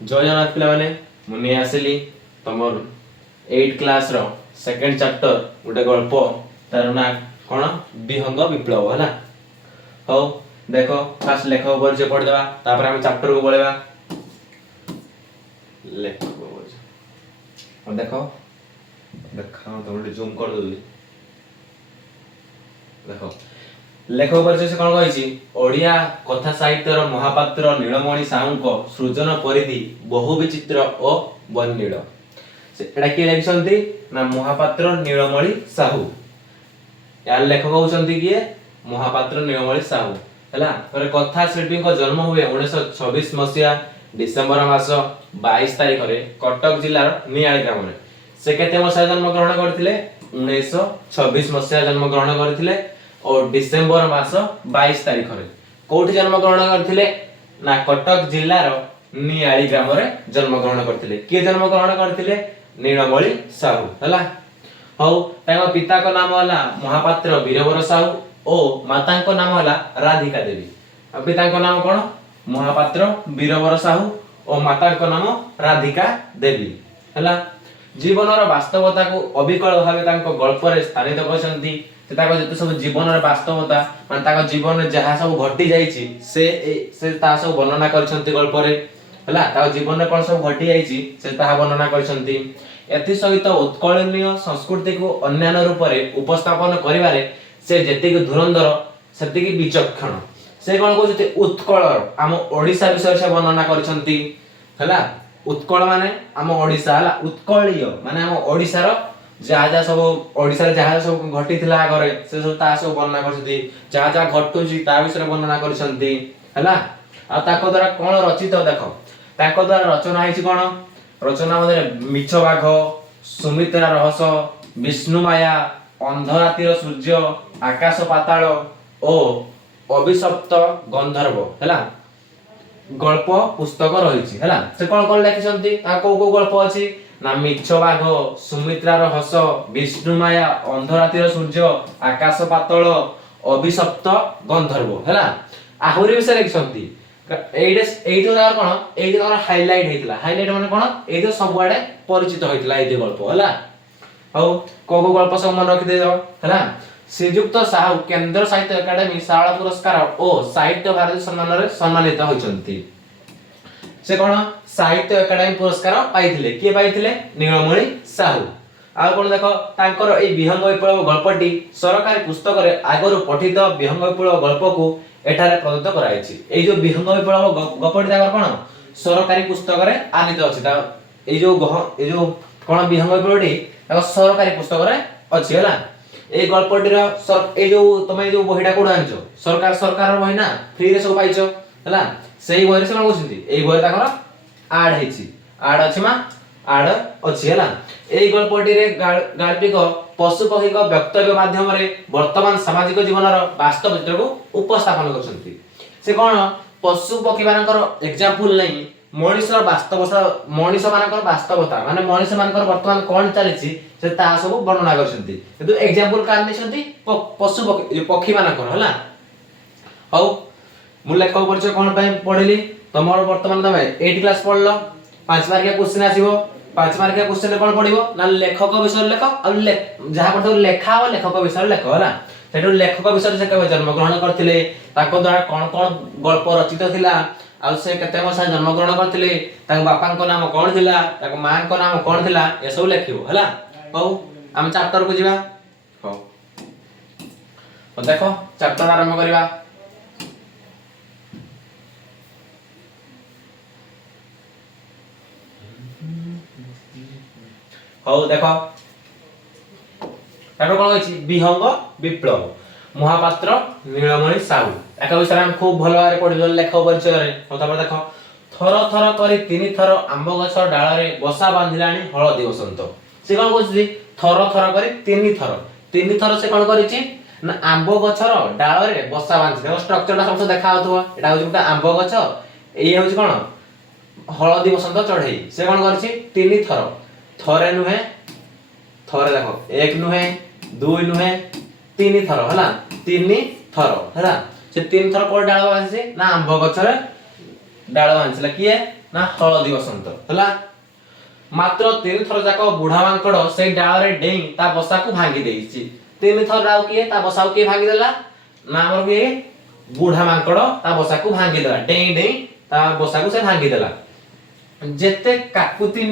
जय जगन्नाथ पिला माने मुझे आसिली तुम 8 क्लास रो सेकंड चैप्टर गोटे गल्प तार ना कौन विहंग विप्लव है। हौ देख फास्ट लेखक परिचय पढ़देवा तापर आम चैप्टर को पढ़ेगा। लेखक परिचय देख देखा तुम जूम कर दो देख लेखक परिचय से कौन कही ओडिया कथा साहित्यर महापात्र नीलमणि साहू सृजन परिधि बहु विचित्र और बन्नीड़ एटा किए लिखिसंती ना महापात्र नीलमणि साहू यार लेखक होउसंती किए महापात्र नीलमणि साहू हैला। पर कथा शिल्पी को जन्म हुए 1926 मसिया डिसेंबर मास 22 तारिख रे कटक जिल्लार नियाली ग्राम रे। से केते मसिया जन्म ग्रहण करथिले 1926 मसिया जन्म ग्रहण करथिले और डिसेंबर मास 22 तारिख रे कोठी जन्म ग्रहण करथिले ना कटक जिल्लार नियाली ग्राम रे जन्म ग्रहण करथिले। के जन्म ग्रहण करथिले नीलमणि साहू हैला। हौ ताଙ୍କ पिता को नाम होला महापात्र वीरवर साहू और माता को नाम होला राधिका देवी। पिता को नाम कोन महापात्र वीरवर साहू और माता को नाम राधिका देवी हैला। जीवनर वास्तवता को अविकल भावे ताଙ୍କ गल्प रे स्थानित करछंती। से ताको जते सब जीवनर वास्तवता माने ताको जीवन रे जहा सब घटी जाईची से ता सब वर्णना करछंती गल्प रे हैला। ताको जीवन रे कोन सब घटी जाईची से ताहा वर्णना करछंती। एथि सहित उत्कलनीय संस्कृति को अन्यान्य रूप रे उपस्थापन करिवारे से जेतिक धुरंधर सेतिक विचक्षण। से कोन कहते उत्कल आम ओडिसा विषय से वर्णना करछंती हैला। उत्कल माने आम ओडिसा हैला। उत्कलीय माने आम ओडिसा रो जहा जहा सब ओडिसा रे जहा सब घटी थिला आगरे से सब ता सब वर्णना करछंती। जहा जहा घटुची ता विषय वर्णना करछंती हैला। आ ताको द्वारा कोन रचित देखो ताको द्वारा रचना हैछि कोन रचना मध्ये मिछ बाघ सुमित्रा रहस्य विष्णु माया अंधरातिर सूर्य आकाश पाताल ओ अभिशप्त गंधर्व हैला गल्प पुस्तक रहिछि हैला। से कोन कोन लिखिसंती ता को गल्प अछि ना मिछ बाघ सुमित्रा रहस्य विष्णु माया अंधरातिर सूर्य आकाश पाताल अभिशप्त गंधर्व हैला। आहुरी विषय लिखिसंती एई तो तार कोन एई तो तार हाइलाइट हेतिला। हाइलाइट माने कोन एई तो सब आडे परिचित होइतिला एई गल्प हैला। हौ को गल्प सब मन रखि देजो हैला। श्रीयुक्त साहू केंद्र साहित्य एकेडमी शाला पुरस्कार और साहित्य भारती सम्मान रे सम्मानित होइचंती। से कोन साहित्य एकेडमी पुरस्कार पाइथिले के पाइथिले नीलमणि साहू। आ कोन देखो तांकर ए विहंग विप्लव गल्पटी सरकारी पुस्तक रे आगरु पठित विहंग विप्लव गल्प को एठारे प्रदत्त कराइछि। ए जो विहंग विप्लव गल्पटी ताकर कोन सरकारी पुस्तक रे आनित अछि। ता ए जो कोन विहंग विप्लवटी ताकर सरकारी पुस्तक रे अछि हैला। ए गल्पटी रो ए जो तमे जो बहिडा कोड आनछो सरकार बहि ना फ्री रे सब पाइछो हैला। सेही बहि रे से कोन कहउछिंती ए बहि ताकर आड हेछि आड अछि मा आड अछि हैला। ए गल्पटी रे गाल्पिक पशु पक्षी को वक्तव्य माध्यम रे वर्तमान सामाजिक जीवनर वास्तव चित्र को उपस्थापन करछंती। से कोन पशु पक्षी मानकर एग्जांपल नै मनुष्यर वास्तवता मनुष्य मानकर वास्तवता माने मनुष्य मानकर वर्तमान कोन चलिछि से ता सब वर्णना करछंती। किंतु एग्जांपल का नेछंती पशु पक्षी मानकर हैला। हौ मु लेखक परिचय कोन पय पढिली तमर वर्तमान तमे 8 क्लास पढलो 5 मार्किया क्वेश्चन आसीबो 5 मार्किया क्वेश्चन कोन पढिबो ना लेखक विषय लेख आ जहा पढो लेखा और लेखक विषय लेख हैला। सेटो लेखक विषय से केबे जन्म ग्रहण करथिले ताको द्वारा कोन कोन गल्प रचित थिला आ से केते मसा जन्म ग्रहण करथिले ताको बापा को नाम कोन थिला ताको मां को नाम कोन थिला ए सब लेखिबो हैला। हौ हम चैप्टर को जिबा। हौ तो देखो चैप्टर आरंभ करिबा। हौ देखो ताको कोन होइछि विहंग विप्लव महापात्र नीलमणि साहू एक विषय हम खूब भलो भाबे पढिलो लेखक परिचय रे। तापर देखो थर थर करी तीन थर आंब गछ डाळ रे बसा बांधिलाणी हळदी बसंत। से कोन कहछि थर थर करी तीन थर से कोन करिछि ना आंब गछर डाळ रे बसा बांधि देखो स्ट्रक्चरटा सब देखा होतबो एटा होछि गोटा आंब गछ एई होछि कोन हळदी बसंत चढई। से कोन करिछि तीन थर थरे नुहे थरे देखो एक नुहे दुई नुहे तीन थर हैला तीन थर हैला। से तीन थर कोड डाळ बांधिछि ना आंब गछरे डाळ बांधिला किए ना हलदी बसंत हला मात्र 3 थर जाक बुढ़ा मांकड़ से डाल रे डेई ता बसा को भांगी देइछि 3 थर राव किए ता बसा को के भांगी देला ना हमर के बुढ़ा मांकड़ ता बसा को भांगी देला डेई डेई ता बसा को से भांगी देला जेते काकुति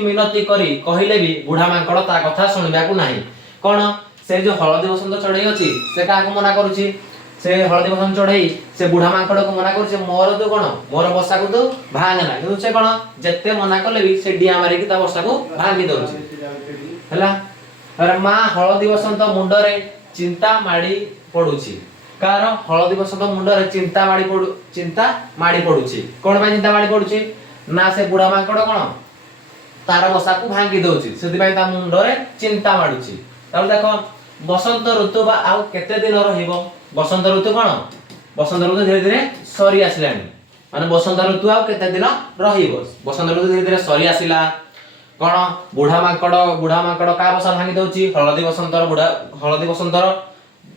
मिनती करी कहिले भी बुढ़ा मांकड़ ता कथा सुनिबा को नाही कोन से जो हलदी बसंत चढ़ई अछि से का को मना करूछि से हलदी बसंत चढ़ई से बुढ़ा मांकड़ को मना करूछि मोर तो कोन मोर बसा को तो भांग ना किंतु से कोन जेते मना करले भी से डिया मारी कि ता बसा को भांगी दोछि हला अरे मां हलदी बसंत मुंडरे चिंता माडी पडुछि कार हलदी बसंत मुंडरे चिंता माडी पडुछि कोन बा चिंता माडी पडुछि ना से बुढ़ा मांकड़ कोन तार बसा को भांगी दोछि सेति पई ता मुंडरे चिंता माडुछि ताल देखो बसंत ऋतु बा आउ केते दिन रहिबो बसंत ऋतु कोन बसंत ऋतु धीरे धीरे सरी आसिलानी माने बसंत ऋतु आउ केते दिन रहिबो बसंत ऋतु धीरे धीरे सरी आसिला कोन बुढ़ा मांकड़ का बसा भांगी दोछि हलदी बसंतर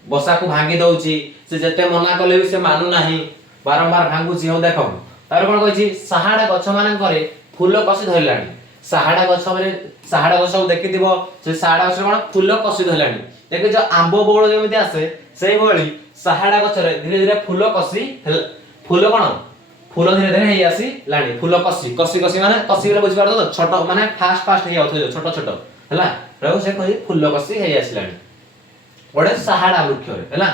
बसा को भांगी दोछि से जते मना कले भी से मानु नाही बारंबार भांगुछि हो देखो तार कोन कहिछि साहाडा गछ माने करे फूल कसी धरलानी साहाडा गछ देखिथिबो से साहाडा गछ कोन फूल कसी धरलानी देखि जो आंबो बोळ जेमिति आसे सेही भଳି साहाडा गछ रे धीरे धीरे फूल कसी फूल कोन फूल धीरे धीरे हेई आसी लानी फूल कसी माने कसी रे बुझि पारतो तो छोटो माने फास्ट हेई आउथो छोटो हला रहु से कहि फूल कसी हेई आसलानी ओडे साहाडा वृक्ष रे हला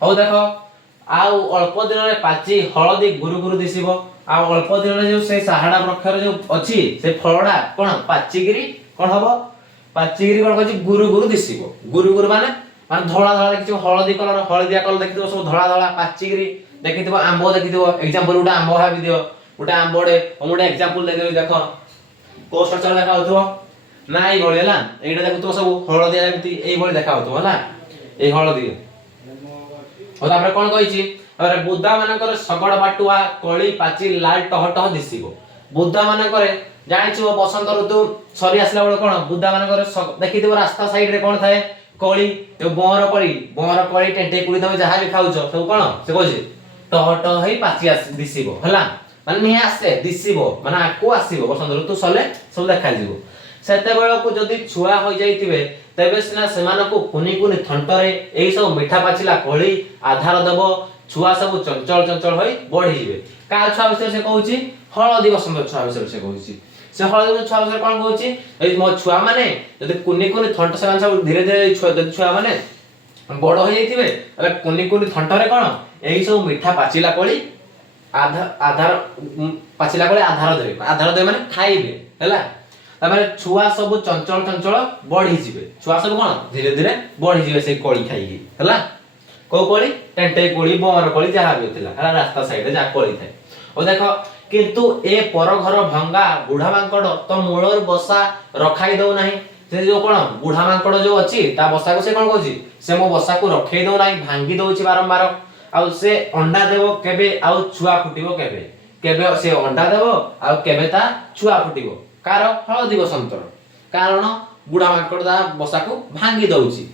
हो देखो आउ अल्प दिन रे पाची हळदी गुरु दिसिबो आ अल्प दिन रे जो से साहाडा वृक्ष रे जो अछि से फळडा कोन पाचीगिरी कोन हबो पाचीगिरी कोन कहछि गुरु दिसिबो गुरु माने धोळा देखिथिबो हळदी हळदिया कलर देखिथिबो सब धोळा पाचीगिरी देखिथिबो आंबो देखिथिबो एग्जांपल उडा आंबो भाबी दियो उडा आंबोडे ओमुडे एग्जांपल देबे देखो को स्ट्रक्चर देखा होतबो ना एई भଳି हला एइडा देखिथिबो सब हळदिया एमती एई भଳି देखा होतबो हला एई हळदी और तापर कोन कहिछि अरे बुद्धा मानकर सगड़ बाटुआ कळी पाची लाल टह दिसिबो बुद्धा मानकर जानिछु बसंत ऋतु सरी आसला बेले कोन बुद्धा मानकर देखिथिबो रास्ता साइड रे कोन थाए कळी तो बोर कळी टेंटे कुडी तमे जहा भी खाउछ सब कोन से कहिछि टह हेई पाची दिसिबो हला माने नि आसे दिसिबो माने आकु आसीबो बसंत ऋतु सले सब देखा जिवो सेते बेला को जदी छुआ होई जाईतिबे तबे सिना सेमानकु कुनी थंटरे एई सब मिठा पाचिला कळी आधार देबो छुआ सब चंचल होई बढ़ी जिवे का छुआ विषय से कहूची हळदी बसंत छुआ विषय से कहूची से हळदी छुआ विषय कोन कहूची एई मो छुआ माने जदी कुनी थंट से सब धीरे धीरे छुआ माने बड़ हो जाईतिबे अबे कुनी थंटरे कोन एई सब मिठा पाचिला कळी आधार पाचिला कळी आधार देबे माने खाइबे हला तापर छुआ सब चंचल बढ़ी जिवे छुआ सब कोन धीरे धीरे बढ़ी जिवे से कळी खाइगी हला को कळी टेंटे कळी बोर कळी जहा भी थिला हला रास्ता साइड रे जा कळी थाए ओ देखो किंतु ए पर घर भंगा बुढ़ा मांकड़ तो मूलर बसा रखाई दो नाही से जो कोन बुढ़ा मांकड़ जो अछि ता बसा को से कोन कहछि से मो बसा को रखाई दो नाही भांगी दोछि बारंबार आ से अंडा देबो केबे आ छुआ फुटिबो केबे से अंडा देबो आ केबे ता छुआ फुटिबो कार हळदी बसंतर कारण बुढ़ा मांकड़ दा बसा को भांगी दोछि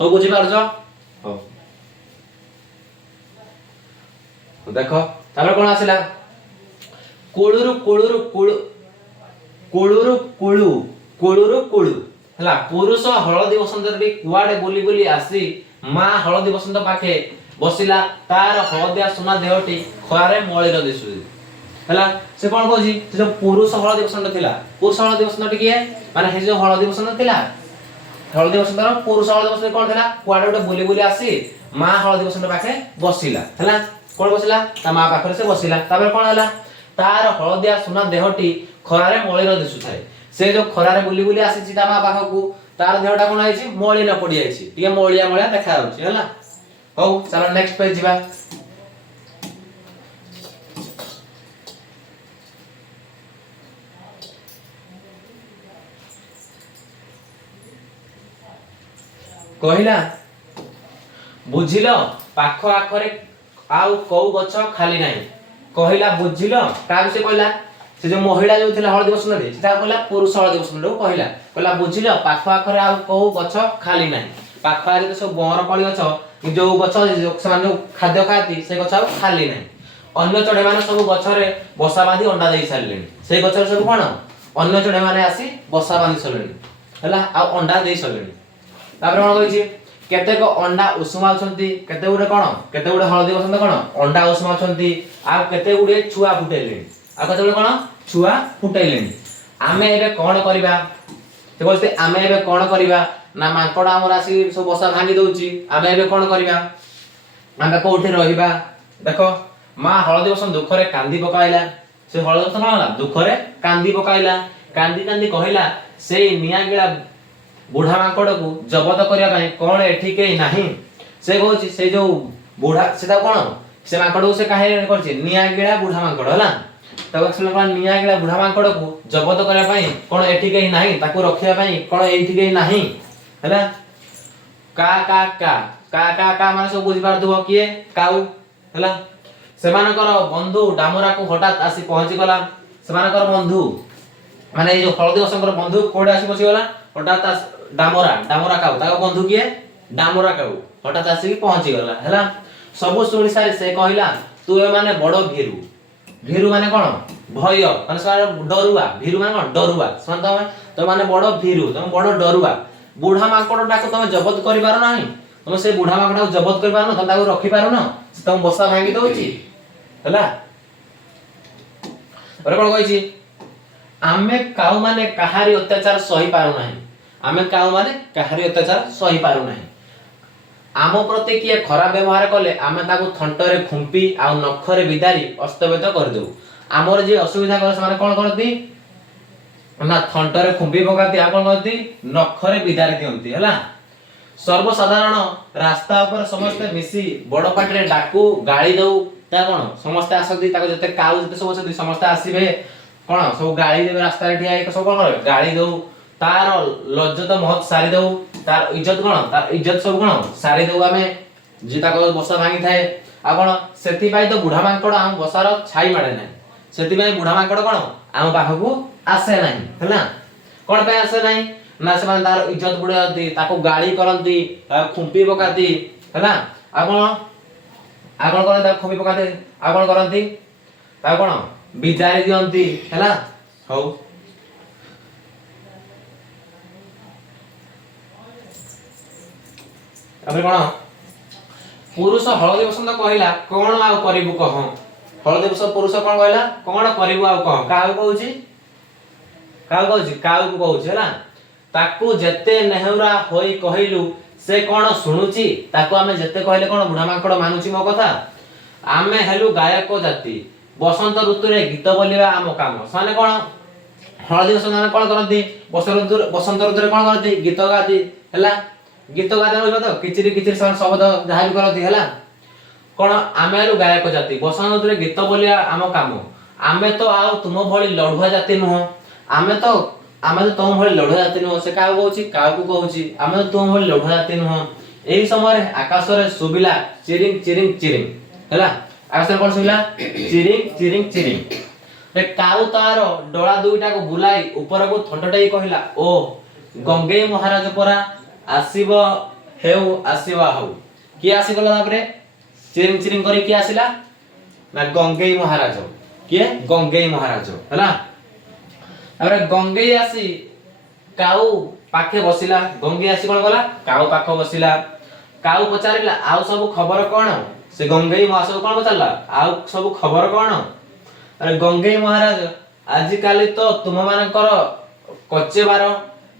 सब बुझि पारजो हो देखो तापर कोन आसिला कोळुरु कुळु हला पुरुष हळदी बसंत भी कुआडे बोली आसी मां हळदी बसंत पाखे बसिला तार हळदिया सुना देहटी खरारे मळीर दिसुजी हला से कोन कहजी से जो पुरुष हळदी बसंत थिला पुरुष हळदी बसंत टिके माने हे जो हळदी बसंत थिला हळदी बसंत पुरुष हळदी बसंत कोन थिला कुआडे बोली आसी मां हळदी बसंत पाखे बसिला हला कोन बसिला ता मां पाखरे से बसिला तापर कोन हला तार हळदिया सुना देहटी खरारे मळीर दिसु थाए से जो खरारे बुली आसी ता मां पाखकू तार देहटा कोन आइछि मळी न पडी आइछि टिके मळिया देखा होछि हला हो चलो नेक्स्ट पेज जिबा कहिला बुझिलो पाख आखरे आउ को गछ खाली नाही कहिला बुझिलो का विषय कहला से जो महिला जो थिला हळदी बसंत रे सेटा कहला पुरुष हळदी बसंत रो कहला बुझिलो पाख आखरे आउ को गछ खाली नाही पाख आरे तो सब बोर पळी गछ जो गछ जो समान जो खाद्य खाती से गछ खाली नाही अन्य चढ़ई माने सब गछरे बसा बांधी अंडा देई सारलेनी से गछरे सब कोन अन्य चढ़ई माने आसी बसा बांधी सलेनी हला आ अंडा देई सलेनी तापर कोन कहिछि केतेक अंडा उषुमाउछंती केते गुडे कोन केते गुडे हळदी बसंत कोन अंडा उषुमाउछंती आ केते गुडे छुआ फुटेलेनी आ केते गुडे कोन छुआ फुटेलेनी आमे एबे कोन करबा से कहते आमे एबे कोन करबा ना मांकड़ हमर आसी सब बसा भांगी दउची आमे एबे कोन करबा आमे कोठे रहिबा देखो मां हळदी बसंत दुखरे कांदी पकाइला से हळदी बसंत कोन दुखरे कांदी पकाइला कांदी कांदी कहिला से निया गिला बुढ़ा मांकड़ को जबत करिया पई कोन एठी के नाही से कहूची से जो बुढ़ा सेटा कोन से मांकड़ को से काहे करछि निया गिला बुढ़ा मांकड़ हला तब एक्चुअली कोन निया गिला बुढ़ा मांकड़ को जबत करिया पई कोन एठी के नाही ताको रखिया पई कोन एठी के नाही हला का का का का का का माने सब बुझी पार दुव किए काउ हला सेमानकर बंधु डामरा को हठात आसी पहुंची गला सेमानकर बंधु माने ए जो हळदी बसंकर बंधु कोडे आसी पहुंची गला हठात डामरा डामरा काउ ताको बंधु किए डामरा काउ हठात आसी पहुंची गला हला सब सुनि सारे से कहिला तू ए माने बड़ भीरू भीरू माने कोन भय माने सारे डरुआ भीरू माने कोन डरुआ सुन तो माने बड़ भीरू तुम बड़ डरुआ बुढ़ा मांकड़टा को तुम जबत करि पारो नाही तुम से बुढ़ा मांकड़ा को जबत करि पारो न तुम ताको रखि पारो न तुम बसा भांगी दउची हला अरे कोन कहिची आमे काउ माने कहारी अत्याचार सही पारो नाही आमे काउ माने कहारी अत्याचार सही पारो नाही आम प्रति किए खराब व्यवहार कले आमे ताको थंटरे खुंपी आ नखरे बिदारी अस्तव्यत कर देउ हमर जे असुविधा करे माने कोन करती ना थंटरे खुंपी पकाती आ कोन करती नखरे बिदारी दियंती हला सर्वसाधारण रास्ता ऊपर समस्त मिसी बड़ पाटरे डाकू गाली दउ ता कोन समस्त आसती ताको जते काउ जते सब समस्त आसीबे कोन सब गाली देबे रास्ता रे ठिया एक सब कोन करे गाली दउ तार लज्जत महत सारी दउ तार इज्जत कोन तार इज्जत सब कोन सारी दउ आमे जे ताको बसा भांगी थाए आ कोन सेति पाई तो बुढ़ा मांकड़ आम बसार छाई माडे नै सेति पाई बुढ़ा मांकड़ कोन आम पाखकू आसे नाही हला कोन पे आसे नाही ना से मान तार इज्जत बुढ़ाती ताको गाली करंती खुंपी पकाती हला आ कोन कोन ता खुंपी पकाते आ कोन करंती ता कोन बिजारी दियंती हला हौ अबे कोन पुरुष हळदी बसंत कहिला कोन आ करिबु कह हळदी बसंत पुरुष कोन कहिला कोन करिबु आ कह काउ कहूची काउ को कहूची हला ताकू जते नेहुरा होई कहिलु से कोन सुनुची ताकू हमें जते कहले कोन बुढ़ा मांकड़ मानुची मो कथा आमे हेलु गायक जाति बसंत ऋतु रे गीत बोलिबा आम काम साने कोन हळदी बसंत कोन करंती बसंत ऋतु रे कोन करंती गीत गाती हला गीत गाते हो तो किचिरी किचिरी शब्द जहा भी करती हला कोन आमे हेलु गायक जाति बसंत ऋतु रे गीत बोलिया आम काम आमे तो आ तुम भली लढुआ जाति नुह आमे तो तुम भली लढुआ जाति नुह से काउ कहूची काउ को कहूची आमे तो तुम भली लढुआ जाति नुह एही समय आकाश रे सुबिला चिरिंग चिरिंग चिरिंग हला आकाश रे कोन सुबिला चिरिंग चिरिंग चिरिंग रे काउ तार डोळा दुईटा को बुलाई ऊपर को थंडटाई कहिला ओ गंगेई महाराज परा आसीबो हेउ आसीबा हउ की आसी गला तापरे चिरिंग चिरिंग करी की आसीला ना गंगेई महाराज के गंगेई महाराज हला अरे गंगेई आसी काउ पाखे बसिला गंगेई आसी कोन गला काउ पाखो बसिला काउ पचारिला आउ सब खबर कोन से गंगेई महाराज कोन पचारला आउ सब खबर कोन अरे गंगेई महाराज आजि काली तो तुम मानकर कच्चे बार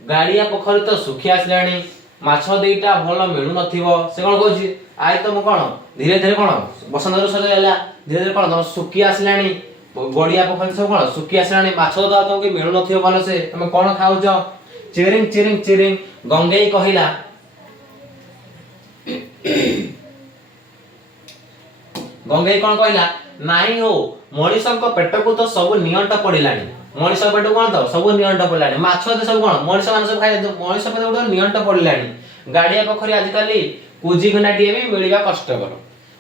गाड़िया पोखरी तो सुखी आसलाणी माछ देईटा भलो मिलु नथिबो से कोन कहूची आइ तो म कोन धीरे धीरे कोन बसंत ऋतु सजला धीरे धीरे कोन सुखी आसलाणी गड़िया पोखरी सब कोन सुखी आसलाणी माछ तो तुमके मिलु नथिबो भलो से तुम कोन खाउ छ चिरिंग चिरिंग चिरिंग गंगेई कहिला गंगेई कोन कहिला नाही हो मणिसंक पेट को तो सब नियंट पडिलाणी मणिस पेट कोन तो सब नियंट पडिलाणी माछ तो सब कोन मणिस मान सब खाइ मणिस पेट को नियंट पडिलाणी गाड़िया पोखरी आज काली कुजी घनाटिए भी मिलिबा कष्टकर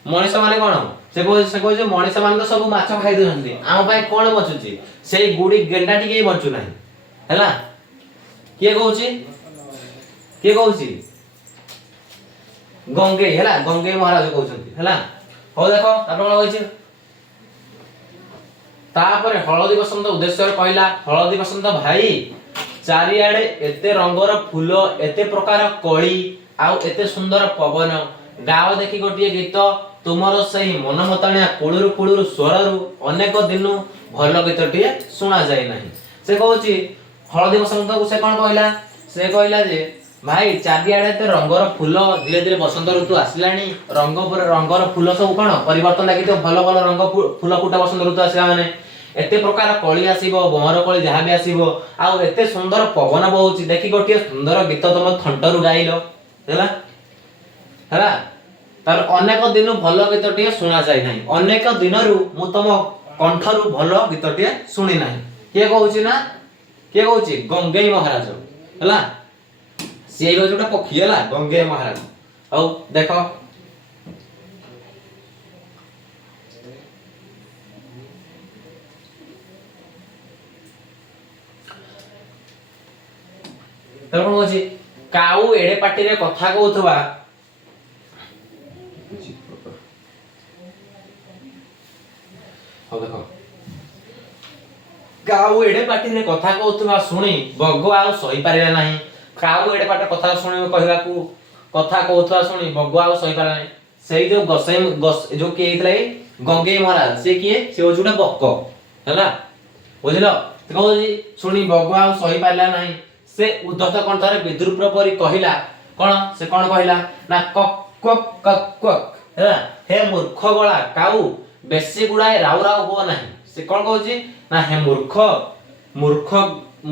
मणिस माने कोन से को जे मणिस मान तो सब माछ खाइ दहंती आम पाई कोन बचुची सेई गुडी गेंडा टिके बचु नाही हला के कहूची गंगेई हला गंगेई महाराज कहउछंती हला हो देखो तापर कोन कहूची तापर हळदी बसंत उद्देश्य कहला हळदी बसंत भाई चारिआडे एते रंगर फूल एते प्रकार कली आउ एते सुंदर पवन गाओ देखि गोटिए गीत तुमर सही मनमताणिया कुळुरु कुळुरु स्वररु अनेक दिनु भल गीतटिए सुना जाय नाही। से कहूची हळदी बसंत को से कोन कहला से कहला जे भाई चारिआडे ते रंगर फूल धीरे धीरे बसंत ऋतु आसिलानी रंग पर रंगर फूल सब कोन परिवर्तन लागि तो भल भल रंग फूल फुटा बसंत ऋतु आसिला माने एते प्रकार कली आसीबो बमर कली जहा भी आसीबो आ एते सुंदर पवन बहुची देखि गोटिए सुंदर गीत तुम थंटरु गाइलो हैला हैला तार अनेक दिन भल गीतटिए सुना जाय नाही अनेक दिनरु मु तुम कंठरु भल गीतटिए सुनी नाही के कहूची ना के कहूची गंगेई महाराज हैला से जोटा पक्षी है गंगे महाराज औ देख काऊ एडे पाटी रे कथा कहउथबा हो देखो काऊ एडे पाटी रे कथा कहउथबा सुनी बग आउ सही पारिला नाही काऊ एडे पाटे कथा सुनी कहला को कथा कहउथबा सुनी बग आउ सही पारिला नाही सेई जो गस जो के हितले गंगे महाराज से किए से जोटा बक हैला बुझिलो कहू जी सुनी बग आउ सही पारिला नाही से उद्धत कंठरे विद्रुप परी कहिला कोन से कोन कहिला ना कक कक कक कक हैला हे मूर्ख गळा काऊ बेसी गुडाए राउ राउ हो नाही से कोन कहूची ना हे मूर्ख मूर्ख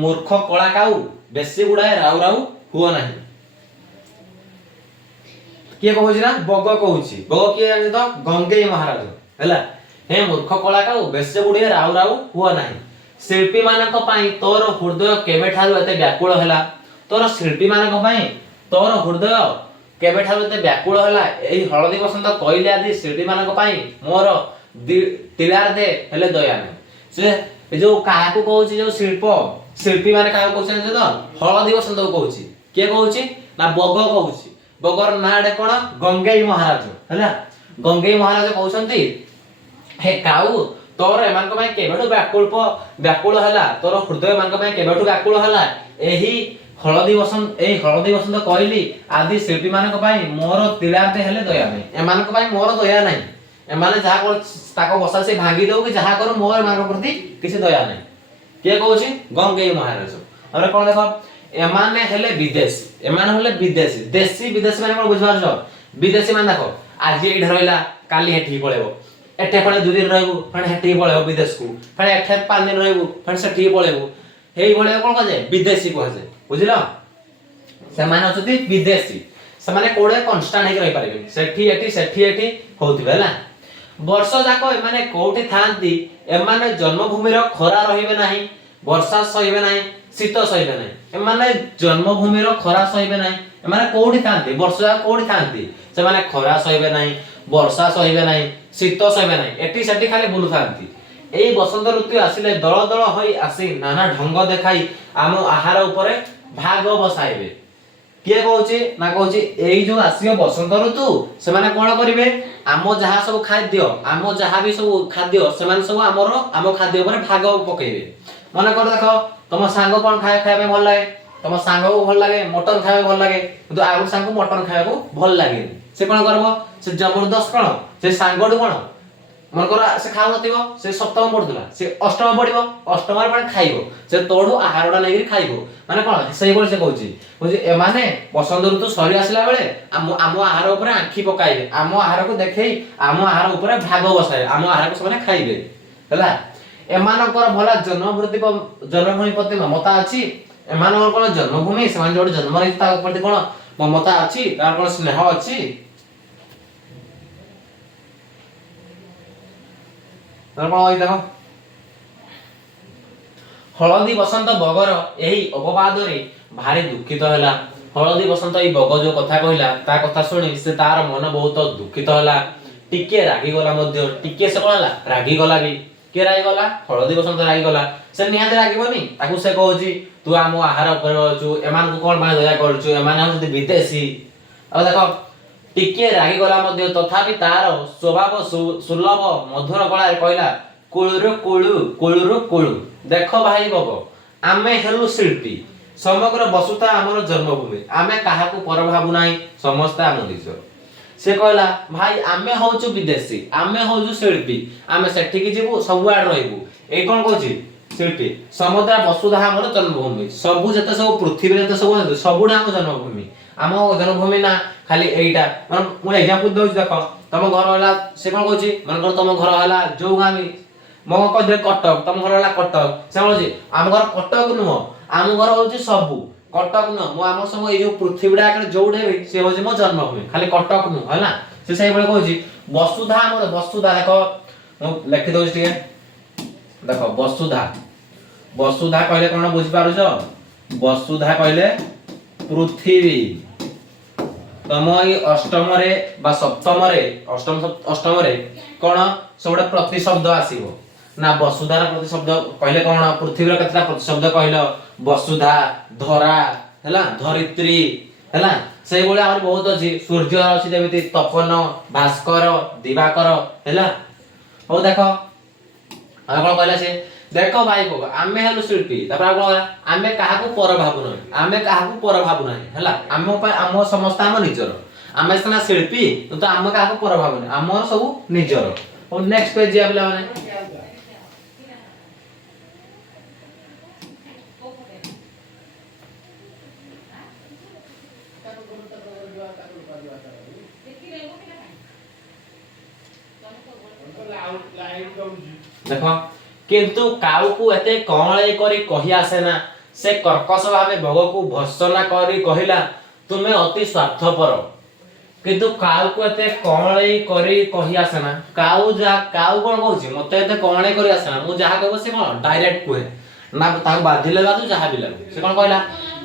मूर्ख कळा काऊ बेसी गुडाए राउ राउ हो नाही के कहूची ना बग कहूची बग के जानि तो गंगे महाराज हैला हे मूर्ख कळा काऊ बेसी गुडिए राउ राउ हो नाही शिल्पी मानक पई तोर हृदय केबे ठारु एते व्याकुल हला तोर शिल्पी मानक पई तोर हृदय केबे ठारु एते व्याकुल हला एही हळदी बसंत कइले आदि शिल्पी मानक पई मोर तिलार दे हेले दया नै से जो काहा को कहूची जो शिल्पी माने काहा कहउछन जे तो हळदी बसंत को कहूची के कहूची ना बग कहूची बगर नाडे कोन गंगेई महाराज हला गंगेई महाराज कहउछंती हे काऊ तोर एमान को पई केबेठु व्याकुल हला तोर हृदय मान को पई केबेठु व्याकुल हला एही हळदी बसंत कहली आदि शिल्पी मान को पई मोर तिलाते हेले दया नै एमान को पई मोर दया नै एमाने जहा को ताको बसा से भांगी दउ कि जहा करो मोर मान प्रति किसी दया नै के कहउची गंगेई महाराज अरे कोन देखो एमाने हेले विदेशी एमान हेले विदेशी देशी विदेशी माने कोन बुझबार छ विदेशी मान देखो आज एठी रहइला काली हेठी पळेबो एठे फणे 2 दिन रहबो फणे हेठी पळेबो विदेश को फणे एठे 5 दिन रहबो फणे सेठी पळेबो हेई भळे कोन कजे विदेशी को हजे बुझिलो से माने होती विदेशी से माने कोडे कांस्टेंट हे रहि पारिबे सेठी एठी होतिबे हला वर्ष जाको एमाने कोठी थांती एमाने जन्मभूमि रो खरा रहिबे नाही वर्षा सहिबे नाही शीत सहिबे नाही एमाने जन्मभूमि रो खरा सहिबे नाही एमाने कोठी थांती वर्ष जाको कोठी थांती से माने खरा सहिबे नाही वर्षा सहिबे नाही शीत सहिबे नाही एठी सेठी खाली बुलु थांती एई बसंत ऋतु आसिले दळ दळ होई आसी नाना ढंग देखाई आम आहार उपरे भाग बसाइबे के कहूची ना कहूची एई जो आसियो बसंत ऋतु से माने कोन करिवे आमो जहा सब खाद्य आमो जहा भी सब खाद्य से माने सब आमो खाद्य ऊपर भाग पकेइबे माने कर देखो तुम सांग कोन खाए भल लागे तुम सांग को भल लागे मटन खाए भल लागे किंतु आउ सांग को मटन खाए को भल लागे से कोन करबो से जबरदस्त कोन से सांगडु कोन मन कर से खाउ नथिबो से सप्तम पढुला से अष्टम पढिबो अष्टम रे पण खाइबो से तोडू आहारडा नै खाइबो माने कोन सही बोल से कहूची बुझी ए माने बसंत ऋतु सरी आसिला बेले आमो आहार ऊपर आंखी पकाइबे आमो आहार को देखै आमो आहार ऊपर भाग बसाइबे आमो आहार को माने खाइबे हला एमानकर भला जन्मभूमि प्रति ममता अछि एमानकर कोन जन्मभूमि से माने जोड जन्म रही ता प्रति कोन ममता अछि तार कोन स्नेह अछि देखो हळदी बसंत बगर एही अपवाद रे भारी दुखित हैला हळदी बसंत ई बग जो कथा कहिला ता कथा सुनी से तार मन बहुत दुखित हैला टिके रागी गला मध्ये टिके से कोला रागी गला भी के रागी गला हळदी बसंत रागी गला से निहाते रागीबनी ताकू से कहूची तू आमो आहार ऊपर रहचू एमान को कोन माने दया करचू एमान हम जदी विदेशी अब देखो टिके रागी गला मध्ये तथापि तार स्वभाव सुलभ मधुर गला कहला कोळुर कोळु कोळुर कोळु देख भाई बग आमे हेलु शिल्पी समग्र वसुता आमर जन्मभूमि आमे काहाकू पर भाबु नाही समस्त आम निज से कहला भाई आमे होचु विदेशी आमे होचु शिल्पी आमे सेठी की जीवु सब आड़ रहबु ए कोन कहूची शिल्पी समुद्र वसुधा आमर जन्मभूमि सबु जते सब पृथ्वी जते सब सबुडा आम जन्मभूमि आम जन्मभूमि ना खाली एइटा मन मु एग्जांपल दउछ देखो तम घर होला से कोन कहूची मन कर तम घर होला जो गामी मो कह दे कटक तम घर होला कटक से कहूची आम घर कटक नुह आम घर होची सबु कटक नुह मो आम सब ए जो पृथ्वीडा के जोडे से होची मो जन्मभूमि खाली कटक नुह हैना से सही बळे कहूची वसुधा आम वसुधा देखो मु लिखि दउछ ठीक देखो वसुधा वसुधा कहले कोन बुझि पारुछ वसुधा कहले पृथ्वी तम ए अष्टम रे बा सप्तम रे अष्टम रे कोन सबडा प्रतिशब्द आसीबो ना वसुधार प्रतिशब्द कहले कोन पृथ्वी रे केतला प्रतिशब्द कहलो वसुधा धरा हैला धरित्री हैला से बोले आर बहुत अछि सूर्य अछि जेमिति तपन भास्कर दिवाकर हैला हो देखो आ कोन कहला से देखो भाई को आमे हेलु शिल्पी तापर कोन आमे काहाकू पर भाबु नै आमे काहाकू पर भाबु नै हैला आम समस्त आम निजर आमे सना शिल्पी तो आम काहाकू पर भाबु नै आम सब निजर और नेक्स्ट पेज जे आबला माने देखो किंतु काउ को एते कणळे करी कहि आसे ना से कर्कश भावे भोग को भर्सना करी कहिला तुमे अति स्वार्थपर किंतु काउ को एते कणळे करी कहि आसे ना काउ कोन कहूची मते एते कणळे करी आसे ना मु जहा कहबो से कोन डायरेक्ट कोहे ना ता बाधिले बादु जहा बिला से कोन कहला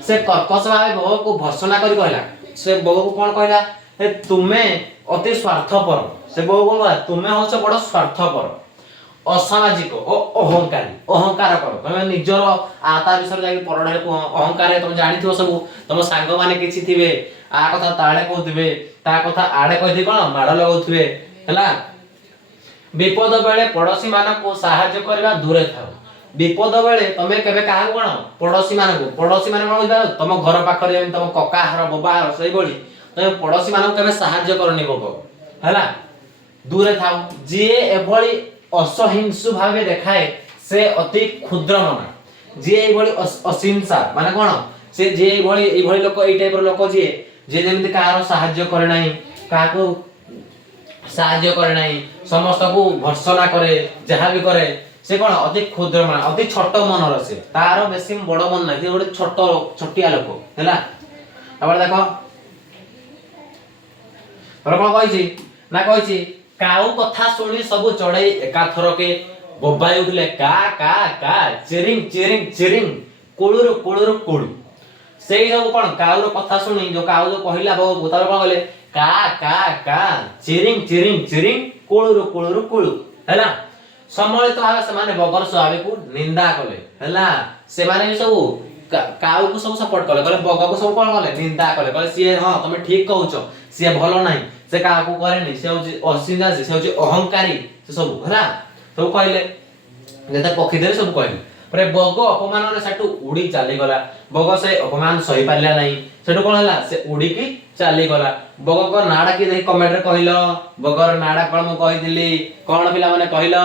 से कर्कश भावे भोग को भर्सना करी कहला से भोग को कोन कहला ए तुमे अति स्वार्थपर से भोग कोन कहला तुमे होछ बड स्वार्थपर असामाजिक ओ अहंकार करो तुम निजर आता विषय जाके परडाले अहंकार तुम जानिथिबो सब तुम सांग माने किछि थिबे आ कथा ताळे कहथिबे ता कथा आडे कहथि कोन माड लगाउथिबे हला विपद बेले पड़ोसी मान को सहाय्य करबा दूरे थाओ विपद बेले तमे केबे काहा कोन पड़ोसी मान कोन बुझबा तुम घर पाखरे हम तुम कका हर बाबा हर सही बोली तमे पड़ोसी मान केबे सहाय्य करनी बको हला दूरे थाओ जे एभली असहिंसु भावे देखाए से अति क्षुद्र मना जे ए भली अहिंसा माने कोन से जे ए भली लोक ए टाइप रो लोक जे जेमिति कार सहाय्य करे नाही का को सहाय्य करे नाही समस्त को भर्सना करे जहा भी करे से कोन अति क्षुद्र मना अति छोट मन रसे तार बेसी बड़ मन नाही गोटे छोटिया लोक हैला अब देखो पर कोन कहिछि ना कहिछि काउ कथा सुनी सब चढ़ई एकाथर के बोबाई उठले का चिरिंग चिरिंग चिरिंग कोळुर कोळुर कोळु सेई सब कोन काउर कथा सुनी जो काउ जो कहिला बो तार कोन गले का चिरिंग चिरिंग चिरिंग कोळुर कोळुर कोळु हैला सम्मिलित भावे से माने बगर स्वावे को निंदा कले हैला से माने भी सब काउ को सब सपोर्ट कले बगर को सब कोन गले निंदा कले सी हां तुम ठीक कहउछो सी भलो नाही से का को करेनी से होची असिंजा से होची अहंकारी से सब हला सब कहले जेता पखी दे सब कहले पर बग अपमान रे सेटू उडी चाली गला बग से अपमान सही पारला नाही सेटू कोन हला से उडी की चाली गला बग को नाडा की देख कमेंट रे कहिलो बगर नाडा कोन मु कहि दिली कोन पिला माने कहिलो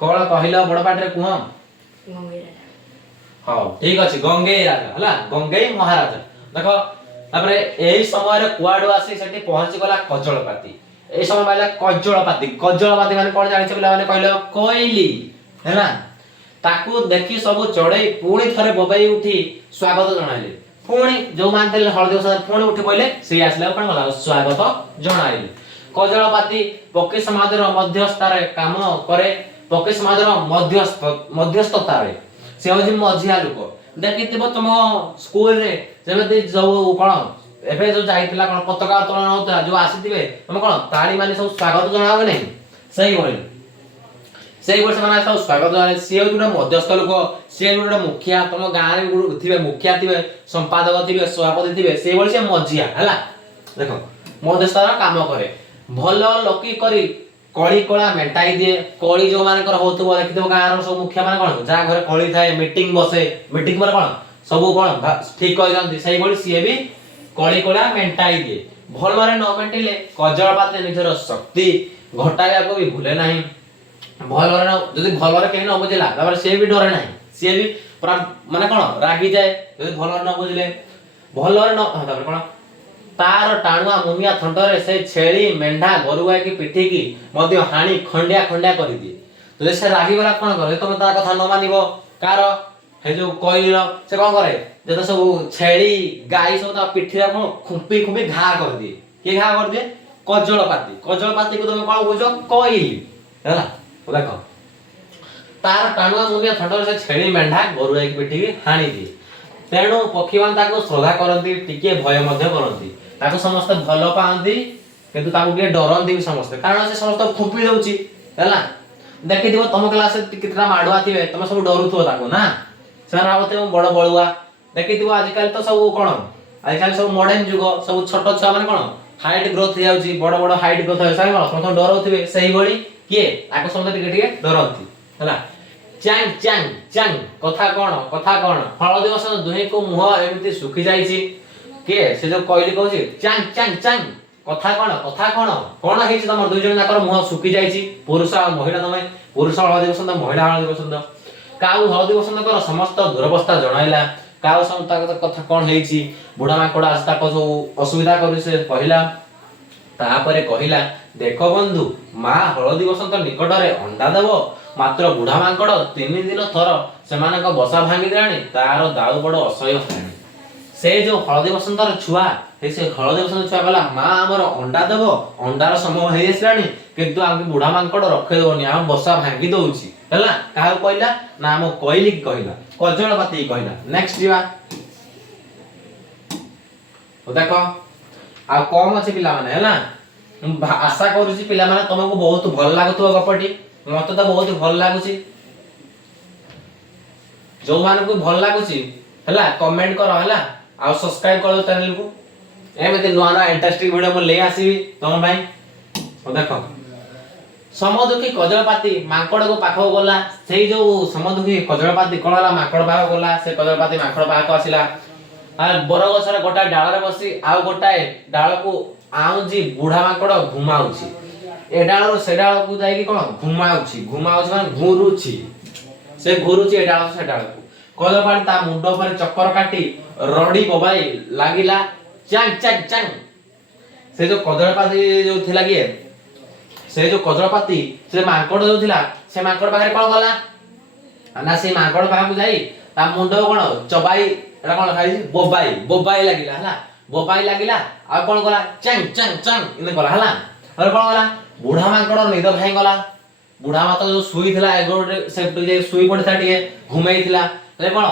कोन कहिलो बड़ पाट रे कुह गंगे राजा हां ठीक अछि गंगे राजा हला गंगे महाराज देखो तापरे एही समय रे कुआडो आसी सेठी पहुंची गला कजळपाती ए समय बाला कजळपाती माने कोन जानि छबिला माने कहलो कोइली हैला ताकू देखि सब चढ़ई पुणी थरे बबाई उठी स्वागत जणाइले पुणी जो मानते हळदी सर पुणी उठी पइले से आसले कोन गला स्वागत जणाइले कजळपाती पक्की समाज रो मध्यस्थारे काम करे पक्की समाज रो मध्यस्थतारे से होजी मझिया लोक देखिथिबो तुम स्कूल रे जेमति जो कोन एबे जो जाइतिला कोन पताका उत्तोलन होता जो आसीथिबे तुम कोन ताली माने सब स्वागत जणावे नै सही बोल सेई वर्ष माने सब स्वागत जणावे से गुडा मध्यस्थ लोक से गुडा मुखिया तुम गां रे गुडा थिबे मुखिया थिबे संपादक थिबे सभापति थिबे से वर्ष मझिया हला देखो मध्यस्थर काम करे भलो लोकी करी कली कला मेंटाई दिए कली जो मानकर होतबो देखितो गांर सब मुखिया माने कोन जा घरे कली थाए मीटिंग बसे मीटिंग पर कोन सब कोन ठीक कहि जानती सही बोली सीए भी कली कला मेंटाई दिए भल मारे न मेंटिले कजल पाते निजर शक्ति घटाया को भी भूले नहीं भल मारे जदी भल मारे केही न बुझिला तापर से भी डरे नहीं से भी पूरा माने कोन रागी जाए जदी भल मारे न बुझिले भल मारे न तापर कोन तार टाणुआ मुनिया थंडरे से छेली मेंढा गरुआ की पिठी की मध्य हाणी खंडिया खंडिया कर दिए तो से रागी गला कोन करे तुम ता कथा न मानिबो कार हे जो कोइल से कोन करे जे तो सब छेली गाई सब ता पिठी रा कोन खुंपी खुंपी घा कर दिए के घा कर दिए कजल पाती को तुम कोन बुझो कोइल हैला देखो तार टाणुआ मुनिया थंडरे से छेली मेंढा गरुआ की पिठी की हाणी दिए तेणु पक्षी मान ताको श्रद्धा करती टिके भय मध्य करती ताको समस्त भल पाती किंतु ताको के डरंती भी समस्त कारण से समस्त खुपी दउची हैला देखिथिबो तम क्लास कितना माडुआ थिबे तम सब डरुथो ताको ना सर आवते बड़ बळुआ देखिथिबो आजकल तो सब कोन आजकल सब मॉडर्न जुग सब छोट छुआ माने कोन हाइट ग्रोथ जाउची बड़ बड़ हाइट ग्रोथ है सारे कोन समस्त डरुथिबे सही बळी के ताको समस्त टिके टिके डरंती हैला चांग चांग चांग कथा कोन हळदी बसन दुहे को मुह एमिति सुखी जाईची के से जो कहली कहूची चांग चांग चांग कथा कोन हेछि तमर दुई जन नाकर मुह सुखी जाईची पुरुष आ महिला तमे पुरुष हळदी बसन महिला हळदी बसन काउ हळदी बसन कर समस्त दुरवस्था जणाइला काउ समस्त कथा कोन हेछि बुढा माकोडा आज ताको जो असुविधा करि से पहिला तापरे कहिला देखो बंधु मा हळदी बसंत निकटरे अंडा देबो मात्र बुढा मांकड़ 3 दिन थर सेमानक बसा भांगी देलानी तार दाउ बड़ असह्य होलानी से जो हळदी बसंतर छुआ हे से हळदी बसंत छुआ गला मा हमर अंडा देबो अंडार समय हे आसलानी किंतु हम बुढा मांकड़ रखे दोनी हम बसा भांगी दउची हैला काहे कहला ना हम कहली कहला कजल पाती कहला नेक्स्ट जीवा ओ देखो आ कम अछि पिला माने हैला आशा करूची पिला माने तुमको बहुत भल लागुतो गपटी मत तो बहुत भल लागुची जो मान को भल लागुची हैला कमेंट करो हैला आ सब्सक्राइब करो चैनल को एमते नुआ नुआ इंटरेस्टिंग वीडियो mo ले आसीबी तुम भाई ओ देखो समदुखी कजलपाती माकड़ को पाखो गला सेई जो समदुखी कजलपाती कोनला माकड़ पाखो गला से कजलपाती माकड़ पाखो आसिला आ बरगछर गोटा डाळ रे बसी आ गोटा डाळ को आउजी बुढा माकड़ घुमाउची ए डाळ से डाळ को जाई कि कोन घुमाउची माने घुरुची से घुरुची ए डाळ से डाळ को कजलपाती ता मुंडो पर चक्कर काटी रडी बबाई लागिला चांग चांग चांग से जो कजलपाती जो थिला कि से जो कजलपाती से माकड़ जो थिला से माकड़ पाखरे कोन गला ना से माकड़ पाखु जाई ता मुंडो कोन चबाई एटा कोन खाई बोबाई लागिला हला बोबाई लागिला आ कोन गला चांग चांग चांग इने गला हला और कोन गला बुढा माकड़ निद भाई गला बुढा माता जो सुई थिला एगोटे से जे सुई पड़ता टिके घुमाई थिला ले कोन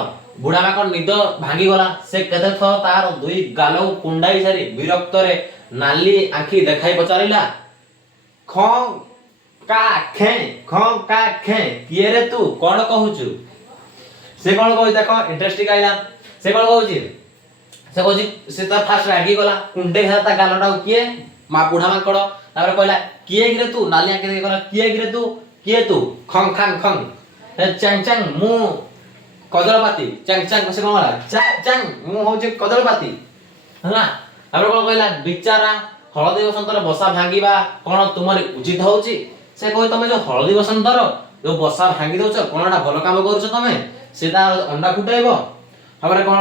बुढा माकड़ निद भांगी गला से कते थ तार दुई गालो कुंडाई सारी विरक्त रे नाली आखी देखाई पचारिला ख का खे किए रे तू कोन कहूचु से कोन कहू देखो इंटरेस्टिंग आइला से कोन कहूची से कहूची से त फास्ट रागी गला कुंडे हाता गालटा किए मा बुढा माकड़ तारे कहला किए गिरे तू नाली आखी देखि गला किए तू खंग खंग खंग चंग चंग मु कजलपाती चंग चंग से कोन गला चंग मु होचे कजलपाती हला तारे कोन कहला बिचारा हळदी बसंतर बसा भांगीबा कोन तुमरी उचित होउची से कहि तमे जो हळदी बसंतर जो बसा भांगी दोछ कोनटा भलो काम करूछ तमे सीधा अंडा फुटाइबो हमरे कोन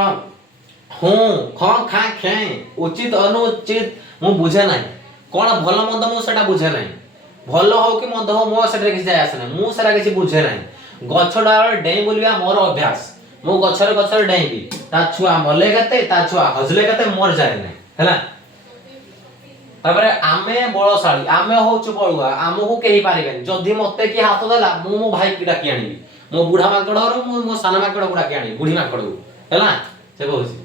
हूं खं खा खे उचित अनुचित मु बुझे नाही कोन भलो मंद मु सेटा बुझे नाही भलो हो कि मंद हो मो सेटा किछ जाय आसे नाही मु सेटा किछ बुझे नाही गछ डाळ डेई बोलिया मोर अभ्यास मु गछर डेईबी ता छुआ मले गते ता छुआ हजले गते मोर जाय नाही हैला तापरे आमे बळशाली आमे होछु बळुआ आमको केही पारिबेन जदी मते की हाथ देला मु मो भाई की डाकी आनिबी मो बुढा माकड़ और मो साना माकड़ को डाकी आनी बुढी माकड़ को हैला से कहूची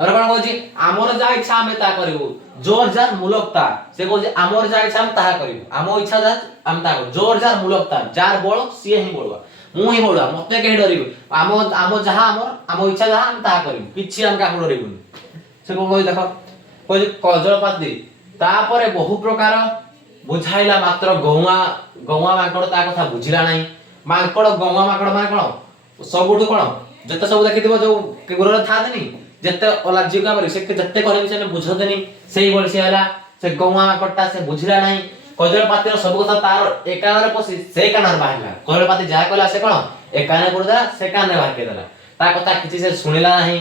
और कोन कहूची आमर जा इच्छा हम ता करिवो जोर जार मूलकता से कहूची आमर जा इच्छा हम ता करिवो आमो इच्छा जा हम ता जोर जार मूलकता जार बळ सिए ही बळुआ मु ही बळुआ मते केही डरिबो आमो जहा आमो इच्छा जा हम ता करिवो किछि हम का डरिबो से कोन कहूची देखो कहूची कजलपाती तापरे बहु प्रकार बुझाइला मात्र गौआ गौआ माकड़ ता कथा बुझिला नाही माकड़ गौआ माकड़ माने कोन सबुठु कोन जते सब देखिथिबो जो गुरर थादनी जते अलर्जी का पर से जते करे से बुझदनी सेही बोल से हला से गौआ माकड़टा से बुझिला नाही कजलपातिर सब कथा तार एकानरे पसी से कानर बाहरला कजलपाती जा कहला से कोन एकाने पुरदा से काने बाहर के देला ता कथा किछि से सुनिला नाही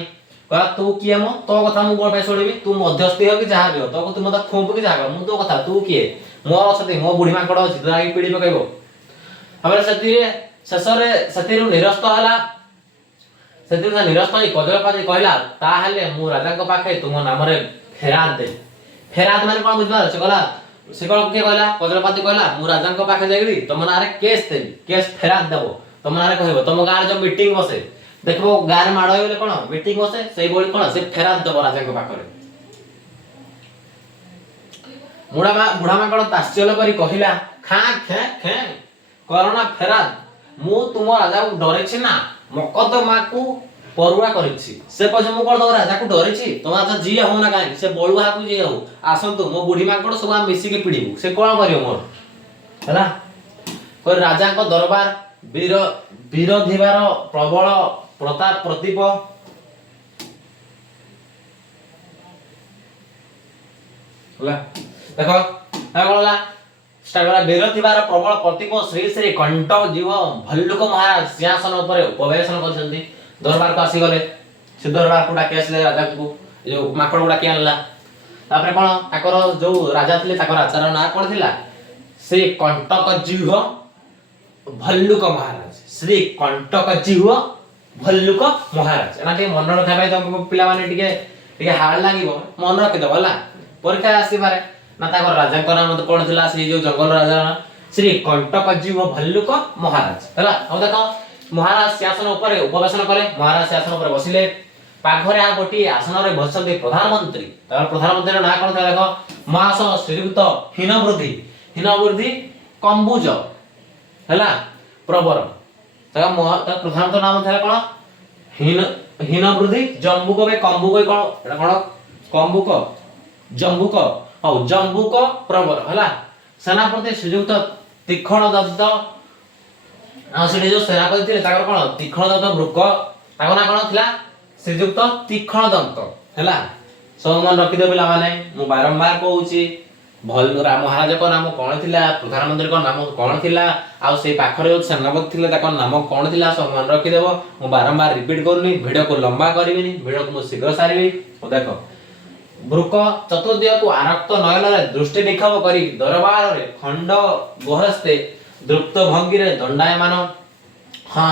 कहला तू किए मो तो कथा मु कोन पे सुनिबी तू मध्यस्थी हो कि जहा भी हो तो तू मत खोप कि जागा मु तो कथा तू किए मोर असति मो बुढी माकड़ अछि तो आइ पीडी पकैबो हमरे सतीरु निरस्त हला सतीरु निरस्त होई कजलपाती कहला ता हले मु राजा को पाखे तुम नाम रे फेरात माने कोन बुझबा से कहला से कोन के कहला कजलपाती कहला मु राजा को पाखे जाइबी तुम नारे केस देबी केस फेरात देबो तुम नारे कहबो तुम गार जो मीटिंग बसे देखबो गार माडो होले कोन मीटिंग बसे सेही बोली कोन से फेरात देबो राजा को पाखरे बुढ़ा माकड़ ताश्चर्य करी कहिला खा खे खे करना फेरात मु तुम राजा को डरेछि ना मकदमा को परुआ करिछि से कह मु कोन राजा को डरेछि तुम राजा जी हो ना काई से बळुआ को जी हो आसंतु मो बुढ़ी माकड़ सब हम मिसी के पिडिबु से कोन करियो मोर हला कोई राजा को दरबार विरोधीबार प्रबल प्रताप प्रतीप हला देखो कोला स्टार्ट वाला विरोधीबार प्रबल प्रतीप श्री श्री कंठ जीव भल्लुक महाराज सिंहासन ऊपर उपवेशन करछंती दरबार को आसी गले से दरबार को डाके आसले राजा को जो माकड़ गुडा के आनला तापरे कोन ताकर जो राजा थिले ताकर आचार ना कोन थिला से कंटक जीव भल्लुक महाराज श्री कंटक जीव भल्लुक महाराज एना के मन रखा भाई तुम पिला माने टिके हार्ड लागिबो मन रखि दो होला परीक्षा आसी पारे ना ताकर राजा को नाम तो कोन थिला से जो जंगल राजा श्री कंटक जीव भल्लुक महाराज हला हम देखो महाराज सिंहासन ऊपर उपवेशन कले महाराज सिंहासन ऊपर बसिले पाखरे आ गोटी आसन रे बसते प्रधानमंत्री तार प्रधानमंत्री ना कोन था देखो महास श्रीयुक्त हीनवृद्धि कंबुज हला प्रवर ता प्रधानमंत्री नाम था कोन हीनवृद्धि जम्बुक बे कंबुक कोन एटा कोन कंबुक जम्बुक औ जम्बुक प्रवर हला सेनापति श्रीयुक्त तीक्ष्ण दत्त आ से जो सेनापति थे ताकर कोन तीक्ष्ण दत्त ब्रुक ताको ना कोन थिला श्रीयुक्त तीक्ष्ण दंत हला सब मन रखि दे पिला माने मु बारंबार कहूची भल महाराज को नाम कोन थिला प्रधानमंत्री को नाम कोन थिला आ से पाखरे जो सेनापति थिले ताको नाम कोन थिला सब मन रखि देबो मु बारंबार रिपीट करनी वीडियो को लंबा करबिनी वीडियो को मु शीघ्र सारिबी ओ देखो ब्रुक चतुर्दिय को आरक्त नयन रे दृष्टि निक्षेप करी दरबार रे खंड गहस्ते द्रुप्त भंगी रे दंडायमान हां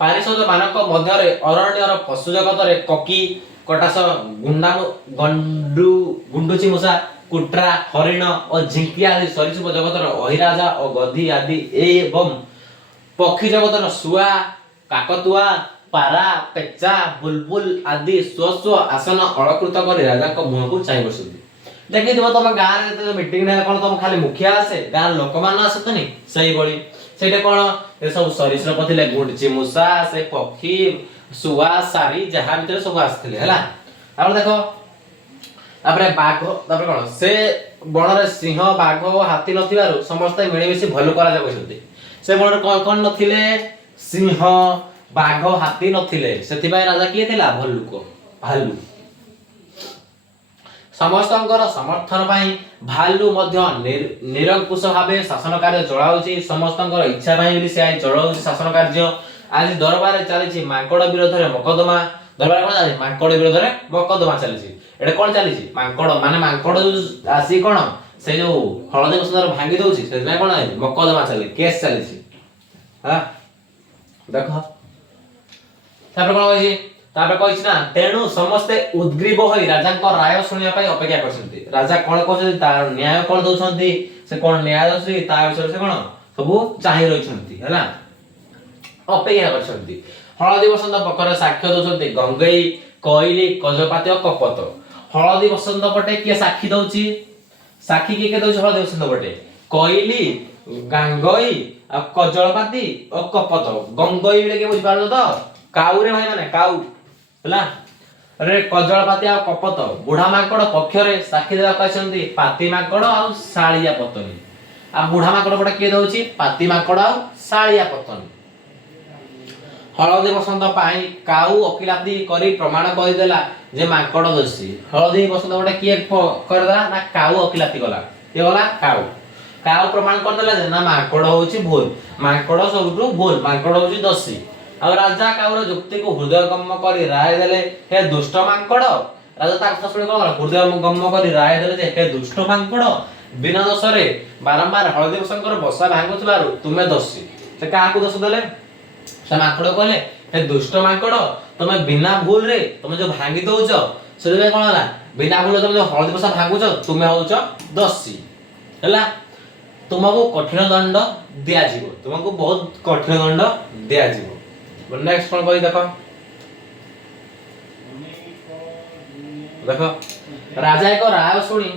पारिषद मानक मध्य रे अरण्य रे पशु जगत रे ककी कटास गुंडुची मुसा कुट्रा हरिण और झिंकी आदि सरीसृप जगत रे अहिराजा और गधी आदि एवं पक्षी जगत रे सुआ काकतुआ पारा पेचा बुलबुल आदि स्व आसन अलकृत कर राजा को मुह को चाहि बसुदी देखि तुम तुम गां रे मीटिंग ने कोन तुम खाली मुखिया आसे गां लोक मान आसतनी सही बळी सेटे कोन ए सब सरीसृप थिले गुंडची मुसा से पक्षी सुआ सारी जहां भीतर सब आस्थिले हला आपण देखो तापरे बाघ तापरे कोन से बण रे सिंह बाघ और हाथी नथिबारु समस्त मिळेमिसी भल्लुक राजा बसुदी से बण रे कोन नथिले सिंह बाघ हाथी नथिले सेथिबाई राजा किए थिला भल्लुक भालू समस्तंकर समर्थन पाई भालू मध्य निरंकुश भाबे शासन कार्य चलाउची समस्तंकर इच्छा पाई बिली से आई चलाउची शासन कार्य आज दरबार रे चलीची मांकड़ विरोध रे मकदमा दरबार कोन चली मांकड़ विरोध रे मकदमा चलीची एडे कोन चलीची मांकड़ माने मांकड़ आसी कोन से जो हळदी बसंदर भांगी दउची से नै कोन मकदमा चली केस चलीची हां देखो तापर कोन होई तापर कहिछि ना तेनु समस्ते उद्ग्रीव होई राजा को राय सुनिया पई अपेक्षा करसंती राजा कोन कहछंती तार न्याय कोन दउछंती से कोन न्याय दउछि ता विषय से कोन सबु चाहि रहिछंती हला अपेक्षा करसंती हळदी बसंत पकर साक्ष्य दउछंती गंगई कोइली कजपाती और कपत हळदी बसंत पटे के साक्षी दउछि साक्षी के दउछि हळदी बसंत पटे कोइली गंगई आ कजलपाती और कपत गंगई ले के बुझ पारो तो काउ रे भाई माने काउ हला अरे कजलपाती आ कपत बुढ़ा माकड़ पक्ष रे साक्षी देवा कहछंती पाती माकड़ आ साळिया पतनी आ बुढ़ा माकड़ पटे किए दउची पाती माकड़ आ सालिया पतन। हळदी बसंत पाई काऊ ओकिलाती करी प्रमाण कहि देला जे माकड़ दोषी। हळदी बसंत पटे किए करदा ना काऊ ओकिलाती गला के गला काऊ काऊ प्रमाण कर देला जे ना माकड़ होची भूल माकड़ सबटु भूल माकड़ होची दोषी। आ राजा काऊर जुक्ति को हृदयगम्य करी राय देले हे दुष्ट माकड़। राजा ता कथा सुनि कोन हृदयगम्य करी राय देले जे हे दुष्ट माकड़ बिना दोष रे बारंबार हळदी बसंकर बसा भांगुतलारु तुमे दोषी। से काकू दोष देले से माकड़ कहले हे दुष्ट माकड़ तुमे बिना भूल रे तुमे जो भांगी दउछ से कोन होला बिना भूल तुमे जो हळदी बसा भांगुछ तुमे होउछ दोषी हला। तुमको कठिन दंड दिया जीवो तुमको बहुत कठिन दंड दिया जीवो। नेक्स्ट कोन कहि देखो देखो राजा एक राय सुनी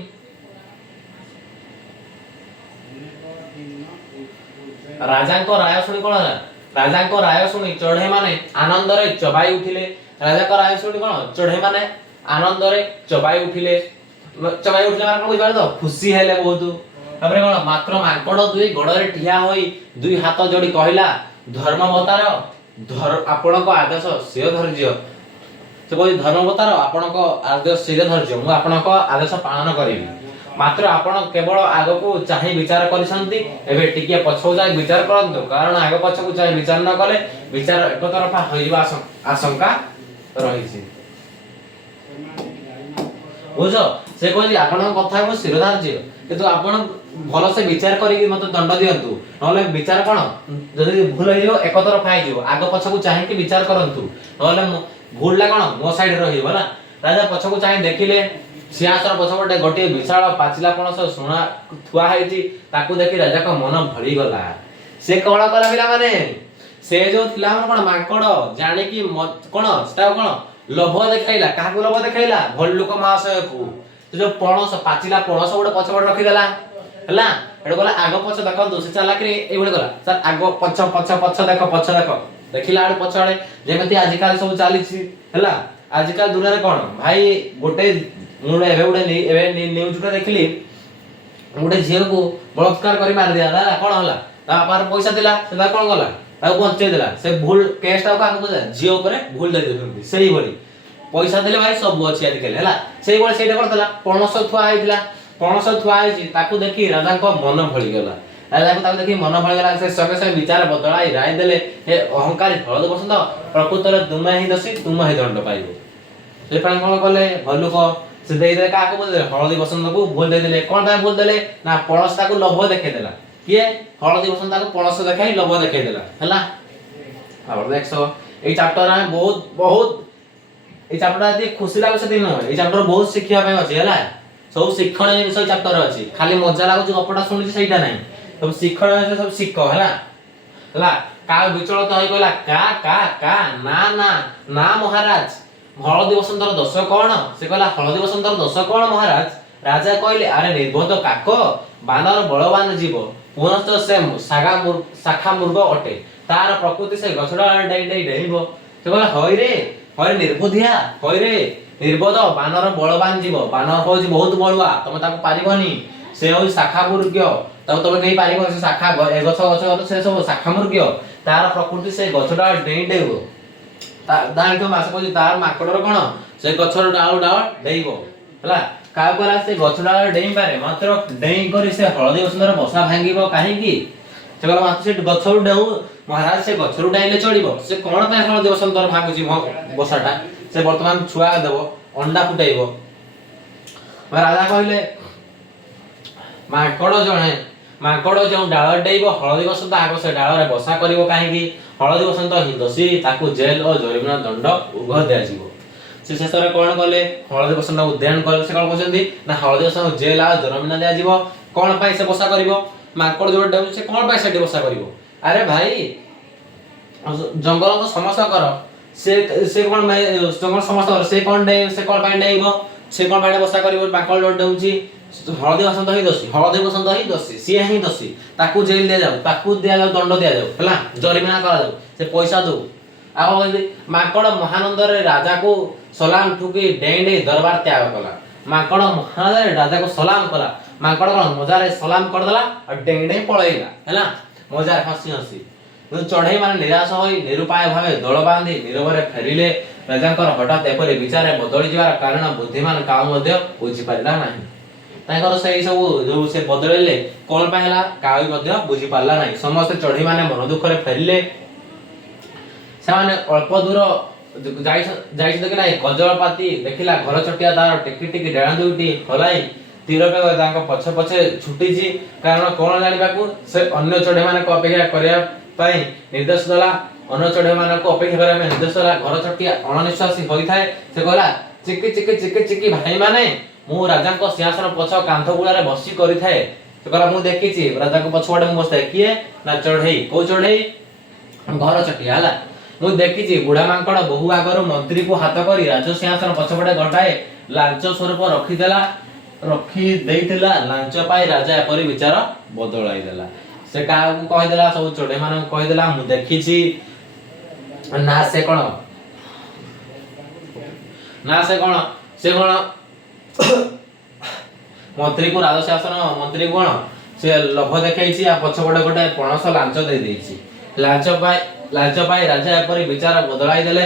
राजा को राय सुनी कोन होला राजा को राय सुनी चढ़े माने आनंद रे चबाई उठिले। राजा को राय सुनी कोन चढ़े माने आनंद रे चबाई उठिले माने कोन बुझ पार खुशी हेले बहुत। तापर कोन मात्र माकड़ दुई गड़ रे ठिया होई दुई हाथ जोड़ी कहला धर्मवतार आपण को आदेश से धैर्य से कोई धर्मवतार आपण को आदेश से धैर्य मु आपण को आदेश पालन करिवि। मात्र आपण केवल आग को चाहि विचार करिसंती एबे टिके पछौ जाय विचार करंतु कारण आग पछ को चाहि विचार न कले विचार एक तरफा होइबा आशंका रहिछि। बुझो से कहली आपण कथा को शिरोधार्य किंतु आपण भलो से विचार करी मते दंड दियंतु नले विचार कोन जदी भूल होइयो एक तरफा आइजो आग पछ को चाहि कि विचार करंतु नले भूल ला कोन मो साइड रहिबो ना। राजा पछ को चाहि देखिले सिंहासन पछपटे गोटे विशाल पाचिला पणस सुना थुआ हैछि ताकू देखि राजा को मन भरी गला। से कोन कला पिला माने से जो थिला कोन माकड़ जाने कि कोन सेटा कोन लोभ देखाइला काकू लोभ देखाइला भल्लुक महाशय को जो पणस पाचिला पणस गोटे पछपटे रखि देला हला एडो गला आगो पछ देखो से चला कि ए बळे गला सर आगो पछ पछ पछ देखो देखिला आड़ पछ आड़े जेमति आजिकाल सब चाली छि हला। आजिकाल दुनिया रे कोन भाई गोटे मुडे एबे गोटे एबे न्यूज पे देखली गोटे झियो को बलात्कार करी मार दिया हला कोन हला ता पार पैसा दिला सेदा कोन गला ताको बंचे दिला से भूल केस ता काको झियो ऊपर भूल दे देछन सेही बड़ी पैसा देले भाई सब अछि आजिकाल हला सेही बळे सेटा करतला पणस थुआ आइतिला पणस थुआ आइछि ताकू देखि राजा को मन भଳି गला। राजा को ताकू देखि मन भଳି गला से संगे संगे विचार बदलाई राय देले हे अहंकारी हळद बसंत प्रकृत रे तुमे ही दोषी तुम ही दंड पाइबो। से पण कोन कले भल्लुक से देई दे काको बोले हळदी बसंत को भूल दे देले कोन बा भूल देले ना पणस ताकू लोभ देखे देला किए हळदी बसंत ताकू पणस देखाई लोभ देखे देला हला। और देखो ए चैप्टर में बहुत ए चैप्टर आदि खुशी लागो से दिन ए चैप्टर बहुत शिक्षा पे अछि हला सब शिक्षण विषय चैप्टर अछि खाली मजा लागो जो गपटा सुनि सेटा नाही सब शिक्षण विषय सब शिख हला हला। का विचलित होई कहला का ना ना ना महाराज हळदी बसंतर दोष कोन से कहला हळदी बसंतर दोष कोन महाराज। राजा कहले अरे निर्बोध काक बानर बलवान जीव पुनश्च से शाखा मुर्ग अटे तार प्रकृति से गछडा डै डेइबो से कहला होय रे निर्बोधिया होय रे निर्बोध बानर बलवान जीव बानर होज बहुत बलुआ तमे ताको पारिबनी से होय शाखा मुर्ग तमे नहीं पारिबो से शाखा गछ से सब शाखा मुर्ग तार प्रकृति से गछडा डेइबो दान के मास कोजी तार माकड़र कोन से गछर डाल देइबो हला का करा से गछडा डेइ पारे मात्र डेइ करी से हळदी बसंतर बसा भांगीबो काहे की से कहला मात्र से गछर डेउ महाराज से गछर डाइले चढ़िबो से कोन पे हळदी बसंतर भांगुची बसाटा से वर्तमान छुआ देबो अंडा फुटाइबो। राजा कहले माकड़ जो डाल डेइबो हळदी बसंत आगो से डाल रे बसा करिवो काहे की हळदी बसंत ही दोषी ताकू जेल और जरिमाना दंड उघ दिया जीवो। से शेष रे कोन कले हळदी बसंत उद्यान कले से कोन कहछन्ती ना हळदी बसंत जेल और जरिमाना दिया जीवो कोन पाई से बसा करिवो माकड़ जो डेउ से कोन पाई से बसा करिवो। अरे भाई जंगल तो समस्त कर से कोन जंगल समस्त कर से कोन डे से कोन पाई डेइबो से कोन पाई बसा करिवो माकड़ जो डेउची हळदी बसंत ही दोषी सी ही दोषी ताकू जेल दिया जाऊ ताकू दिया जाऊ दंड दिया जाऊ हला जरिमाना करा जाऊ से पैसा दो आ माकड़ महानंद रे राजा को सलाम ठुकी डेई दरबार त्याग कला ମାଙ୍କଡ ମହାରାଜ ରାଜା को सलाम कला ମାଙ୍କଡ କଣ ମଜାରେ ସଲାମ କରିଦେଲା ଆଉ ଡେଇଁ ଡେଇଁ ପଳେଇଲା ହେଲା ମଜାରେ ହସି ହସି କିନ୍ତୁ ଚଢେଇ ମାନେ ନିରାଶ ହୋଇ ନିରୁପାୟ ଭାବେ ଦଳ ବାନ୍ଧି ନିରବରେ ଫେରିଲେ ରାଜାଙ୍କର ହଠାତ୍ ଏପରି ବିଚାରେ ବଦଳି ଯିବାର କାରଣ ବୁଦ୍ଧିମାନ କାଉ ମଧ୍ୟ ବୁଝିପାରିଲା ନାହିଁ ତାଙ୍କର ସେଇ ସବୁ ଯୋଉ ସେ ବଦଳିଲେ କଣ ପାଇଁ ହେଲା କାଉ ମଧ୍ୟ ବୁଝିପାରିଲା ନାହିଁ ସମସ୍ତେ ଚଢେଇ ମାନେ ମନ ଦୁଃଖରେ ଫେରିଲେ ସେମାନେ ଅଳ୍ପ ଦୂର ଯାଇଛ ଦେଖି ନାହିଁ କଜଳପାତି ଦେଖିଲା ଘର ଚଟିଆ ତାର ଟିକି ଟିକି ଡେଣା ଦୁଇଟି ହଲାଇ ତୀର ବେଗ ତାଙ୍କ ପଛେ ପଛେ ଛୁଟିଛି କାରଣ କଣ ଜାଣିବାକୁ ସେ ଅନ୍ୟ ଚଢେଇ ମାନଙ୍କୁ ଅପେକ୍ଷା କରିବା ପାଇଁ ନିର୍ଦ୍ଦେଶ ଦେଲା ଅନ୍ୟ ଚଢେଇ ମାନଙ୍କୁ ଅପେକ୍ଷା କରିବା ପାଇଁ ନିର୍ଦ୍ଦେଶ ଦେଲା ଘର ଚଟିଆ ଅଣନିଶ୍ୱାସୀ ହୋଇଥାଏ ସେ କହିଲା ଚିକି ଚିକି ଚିକି ଚିକି ଭାଇ ମାନେ ମୁଁ ରାଜାଙ୍କ ସିଂହାସନ ପଛ କାନ୍ଥ ଗୁଳାରେ ବସି କରିଥାଏ ସେ କହିଲା ମୁଁ ଦେଖିଛି ରାଜାଙ୍କ ପଛପଟେ ମୁଁ ବସିଥାଏ କିଏ ନା ଚଢେଇ କୋଉ ଚଢେଇ ଘର ଚଟିଆ ହେଲା ମୁଁ ଦେଖିଛି ବୁଢା ମାଙ୍କଡ ବହୁ ଆଗରୁ ମନ୍ତ୍ରୀକୁ ହାତ କରି ରାଜ ସିଂହାସନ ପଛପଟେ ଘଟାଏ ଲାଞ୍ଚ ସ୍ୱରୂପ ରଖି ଦେଇଥିଲା ଲାଞ୍ଚ ପାଇ ରାଜା ଏପରି ବିଚାର ବଦଳାଇ ଦେଲା ସେ କାହାକୁ କହିଦେଲା ସବୁ ଚଢେଇ ମାନଙ୍କୁ କହିଦେଲା ମୁଁ ଦେଖିଛି ନା ସେ କଣ ମନ୍ତ୍ରୀକୁ ରାଜ ଶାସନ ମନ୍ତ୍ରୀକୁ କଣ ସେ ଲୋଭ ଦେଖେଇଛି ଆଉ ପଛପଟେ ଗୋଟେ ପଣସ ଲାଞ୍ଚ ଦେଇ ଦେଇଛି ଲାଞ୍ଚ ପାଇ ରାଜା ଏପରି ବିଚାର ବଦଳାଇ ଦେଲେ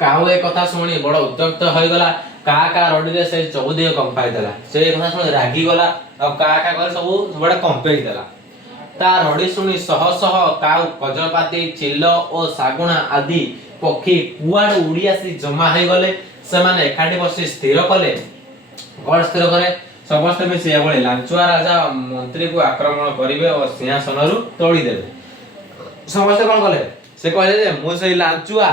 କାହୁ ଏ କଥା ଶୁଣି ବଡ ଉତ୍ତ୍ୟକ୍ତ ହୋଇଗଲା କାହା ରଡିରେ ସେ ଚଉଦିଗ କମ୍ପାଇ ଦେଲା ସେ କଥା ଶୁଣି ରାଗିଗଲା ଆଉ କାହା କରି ସବୁ ସବୁଆଡେ କମ୍ପେଇ ଦେଲା ତା ରଡି ଶୁଣି ଶହ ଶହ କାଉ କଜଳପାତି ଚିଲ ଓ ଶାଗୁଣା ଆଦି ପକ୍ଷୀ କୁଆଡୁ ଉଡି ଆସି ଜମା ହୋଇଗଲେ ସେମାନେ ଏକାଠି ବସି ସ୍ଥିର କଲେ କଣ ସ୍ଥିର କରେ ସମସ୍ତେ ମିଶି ଏଭଳି ଲାଞ୍ଚୁଆ ରାଜା ମନ୍ତ୍ରୀକୁ ଆକ୍ରମଣ କରିବେ ଓ ସିଂହାସନରୁ ତୋଳିଦେବେ ସମସ୍ତେ କଣ କଲେ ସେ କହିଲେ ଯେ ମୁଁ ସେଇ ଲାଞ୍ଚୁଆ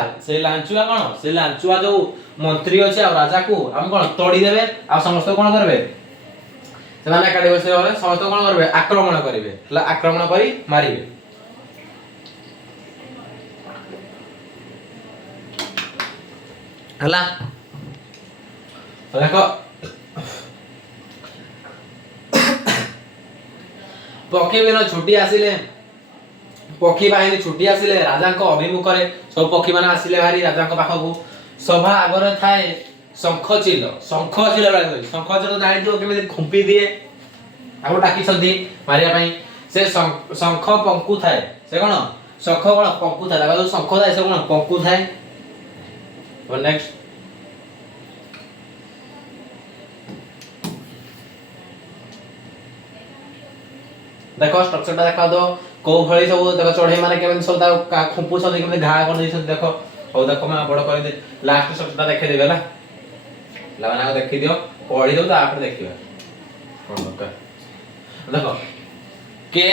କଣ ସେଇ ଲାଞ୍ଚୁଆ ଯୋଉ ମନ୍ତ୍ରୀ ଅଛି ଆଉ ରାଜାକୁ ଆମେ କଣ ତୋଳିଦେବେ ଆଉ ସମସ୍ତେ କଣ କରିବେ ସେମାନେ ଏକାଠି ବସି ଗଲେ ସମସ୍ତେ କଣ କରିବେ ଆକ୍ରମଣ କରିବେ ହେଲା ଆକ୍ରମଣ କରି ମାରିବେ ହେଲା ଦେଖ ପକ୍ଷୀ ବାହିନୀ ଛୁଟି ଆସିଲେ ରାଜାଙ୍କ ଅଭିମୁଖରେ ସବୁ ପକ୍ଷୀ ମାନେ ଆସିଲେ ଭାରି ରାଜାଙ୍କ ପାଖକୁ ସଭା ଆଗରେ ଥାଏ ଶଙ୍ଖ ଚିଲ ଜାଣିଥିବ କେମିତି ଖୁମ୍ପି ଦିଏ ଆଉ ଡାକିଛନ୍ତି ମାରିବା ପାଇଁ ସେ ଶଙ୍ଖ ପଙ୍କୁ ଥାଏ ସେ କଣ ଶଙ୍ଖ କଣ ପଙ୍କୁ ଥାଏ ତାଙ୍କ ଯୋଉ ଶଙ୍ଖ ଥାଏ ସେ କଣ ପଙ୍କୁ ଥାଏ ନେକ୍ସଟ देखो स्ट्रक्चर टा देखा दो को भଳି सब देखो चढ़ई माने केमन सब ता खुंपु सब केमन घा कर दै छ देखो ओ देखो मैं बड़ कर दे लास्ट स्ट्रक्चर टा देखे देबे ना लावना को देखि दियो पढी दो तापर देखिबा कोन ओके देखो के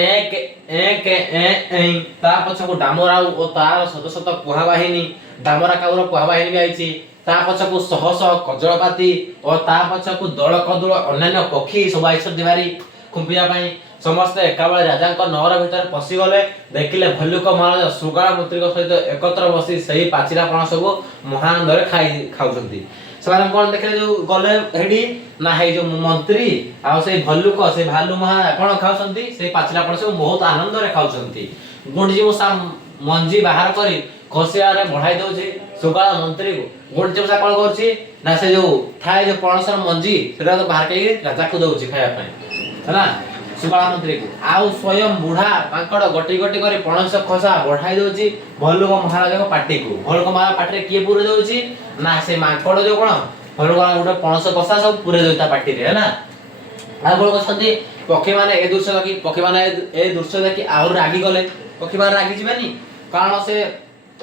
ए ता पछ को डामराउ ओ तार शत शत कुहा बाहिनी डामरा काउर कुहा बाहिनी भी आइछि ता पछ को शह शह कजळपाती ओ ता पछ को दळ कदुळ अन्य पक्षी सब आइछ दिवारी खुंपिया पाई समस्त एकाबळे राजांक नगर भीतर पसी गले देखिले भल्लुक महाराज सुगाळ मंत्री सहित एकत्र बसी सही पाचिला पणस को महानंदरे खाउछंती समान कोन देखले जो गले हेडी ना हे जो मंत्री आ से भल्लुक से भालू महाराज कोन खाउछंती से पाचिला पणस को बहुत आनंद रे खाउछंती गुंडजी मुसा मंजी बाहर करी खसिया रे बढ़ाई दउछि सुगाळ मंत्री को गुंडजी मुसा कोन करछि ना से जो थाए जो पणसर मंजी सेटा तो बाहर के राजा को दउछि खाया पाई हैना सुगाळ मंत्री को आउ स्वयं बुढ़ा मांकड़ गोटी गोटी करी पणस खसा बढ़ाई दउछि भल्लुक महाराज को पार्टी को भल्लुक महाराज पार्टी रे किए पुरे दउछि ना से मांकड़ जो कोन भल्लुक गोटे पणस खसा सब पुरे दउता पार्टी रे हैना आ बोल कसंती पक्षी माने ए दृश्य देखि आउर रागी गले पक्षी माने रागी जिबानी कारण से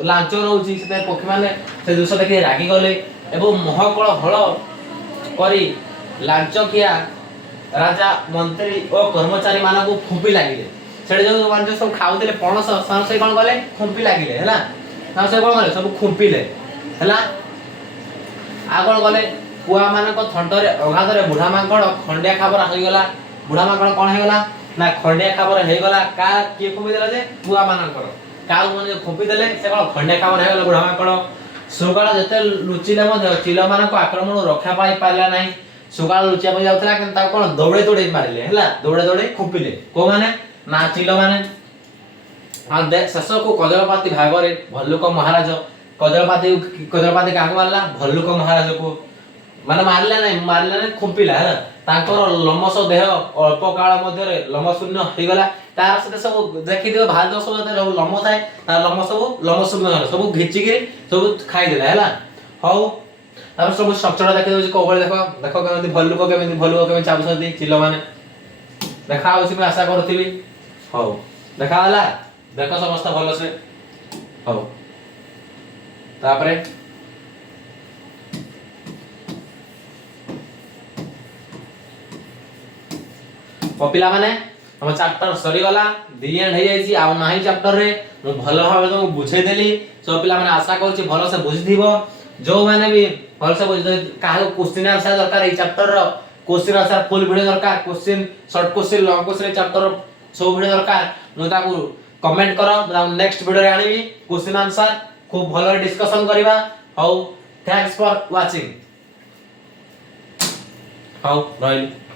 लांच रहउछि से पक्षी माने से दृश्य देखि रागी गले एवं महकळ हळ करी लांच किया राजा मंत्री और कर्मचारी माना को खुंपी लागिले सेडे जो मान जो सब खाउतले पणस से कोन गले खुंपी लागिले हैला ना से कोन गले सब खुंपीले हैला आ कोन गले पुआ माने को थंडरे अगाधरे बुढ़ा मांकड़ खंडिया खाबर होई गला बुढ़ा मांकड़ कोन हे गला ना खंडिया खाबर हे गला का के खुंपी देला जे पुआ मानकर काउ माने खुंपी देले से कोन खंडिया खाबर हे गला बुढ़ा मांकड़ सुगाळ जते लुचिले मधे चिलो माने को आक्रमण रक्षा पाई पाला नाही सुगाळ लुचिया पे जाउतला कि ता कोन दौड़े दौड़े मारिले हैला दौड़े दौड़े खुंपिले को माने नाचिलो माने आ दे ससो को कजलपाती भागरे भल्लुक महाराज कजलपाती का मारला भल्लुक महाराज को ମାନେ ମାରିଲା ନାହିଁ ଖୁମ୍ପିଲା ହେଲା ତାଙ୍କର ଲମସ ଦେହ ଅଳ୍ପ କାଳ ମଧ୍ୟରେ ଲମ ଶୂନ୍ୟ ହେଇଗଲା ତାର ସେତେ ସବୁ ଦେଖିଥିବ ଭାରତ ସବୁ ସବୁ ଲମ ଥାଏ ତାର ଲମ ସବୁ ଲମ ଶୂନ୍ୟ ହେଲା ସବୁ ଘିଚିକି ସବୁ ଖାଇଦେଲା ହେଲା ହଉ ତାପରେ ସବୁ ଷ୍ଟ୍ରକ୍ଚର ଦେଖି ଦଉଛି କୋଉ ଭଳି ଦେଖ ଦେଖ କେମିତି ଭଲ୍ଲୁକ କେମିତି ଚାଲୁଛନ୍ତି ଚିଲ ମାନେ ଦେଖା ହଉଛି ମୁଁ ଆଶା କରୁଥିଲି ହଉ ଦେଖା ହେଲା ଦେଖ ସମସ୍ତେ ଭଲସେ ହଉ ତାପରେ पिलाने हम चैप्टर सरीगला दी एंड हो जाइए आउ ना चैप्टर रे मु भल भाव तुमको बुझेदेली सब पिला माने आशा करूँ भल से बुझीथिबो जो मैंने भी भल से बुझ क्या क्वेश्चन आंसर दरकार ये चैप्टर रो क्वेश्चन आंसर फुल वीडियो दरकार question short question long question chapter सब वीडियो दरकार मु ताकू कमेंट करो नेक्स्ट वीडियो रे आनिबी क्वेश्चन आंसर खूब भल डिस्कशन करबा how thanks for watching how right